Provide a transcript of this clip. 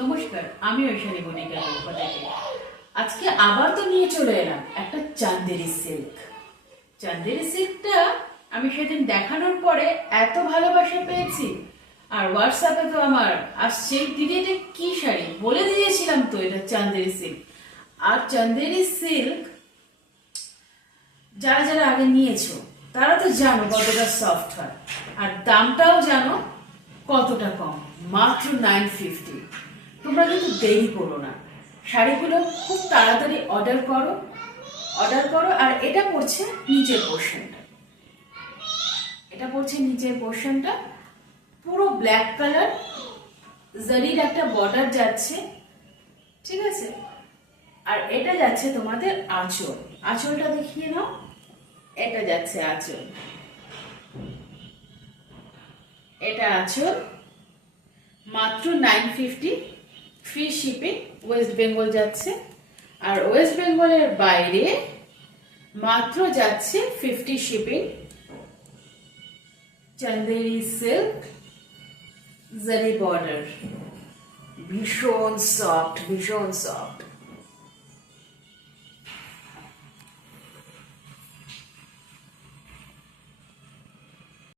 নমস্কার, আমি ঐশানী বণিকের পক্ষ থেকে আজকে আবার তো নিয়ে চলে এলাম একটা চান্দেরি সিল্ক। চান্দেরি সিল্কটা আমি সেদিন দেখানোর পরে এত ভালোবাসা পেয়েছি, আর হোয়াটসঅ্যাপে তো আমার আসছে, দিদি এটা কি শাড়ি বলে দিয়েছিলাম তো, এটা চান্দেরি সিল্ক। আর চান্দেরি সিল্ক যারা যারা আগে নিয়েছো তারা তো জানো কতটা সফট হয়, আর দামটাও জানো কতটা কম, মাত্র 950। তোমরা কিন্তু দেরি করো না, শাড়িগুলো খুব তাড়াতাড়ি অর্ডার করো। আর এটা পড়ছে নিচের পোর্শনটা, পুরো ব্ল্যাক কালার, জারির একটা বর্ডার যাচ্ছে, ঠিক আছে। আর এটা যাচ্ছে তোমাদের আঁচল, আঁচলটা দেখিয়ে নাও, এটা যাচ্ছে আঁচল, এটা আঁচল, মাত্র 950, ফ্রি শিপিং, ওয়েস্ট বেঙ্গল যাচ্ছে। আর ওয়েস্ট বেঙ্গলের বাইরে মাত্র যাচ্ছে 50 শিপিং। চান্দেরি সিল্ক, জারি বর্ডার, ভীষণ সফট, ভীষণ সফট।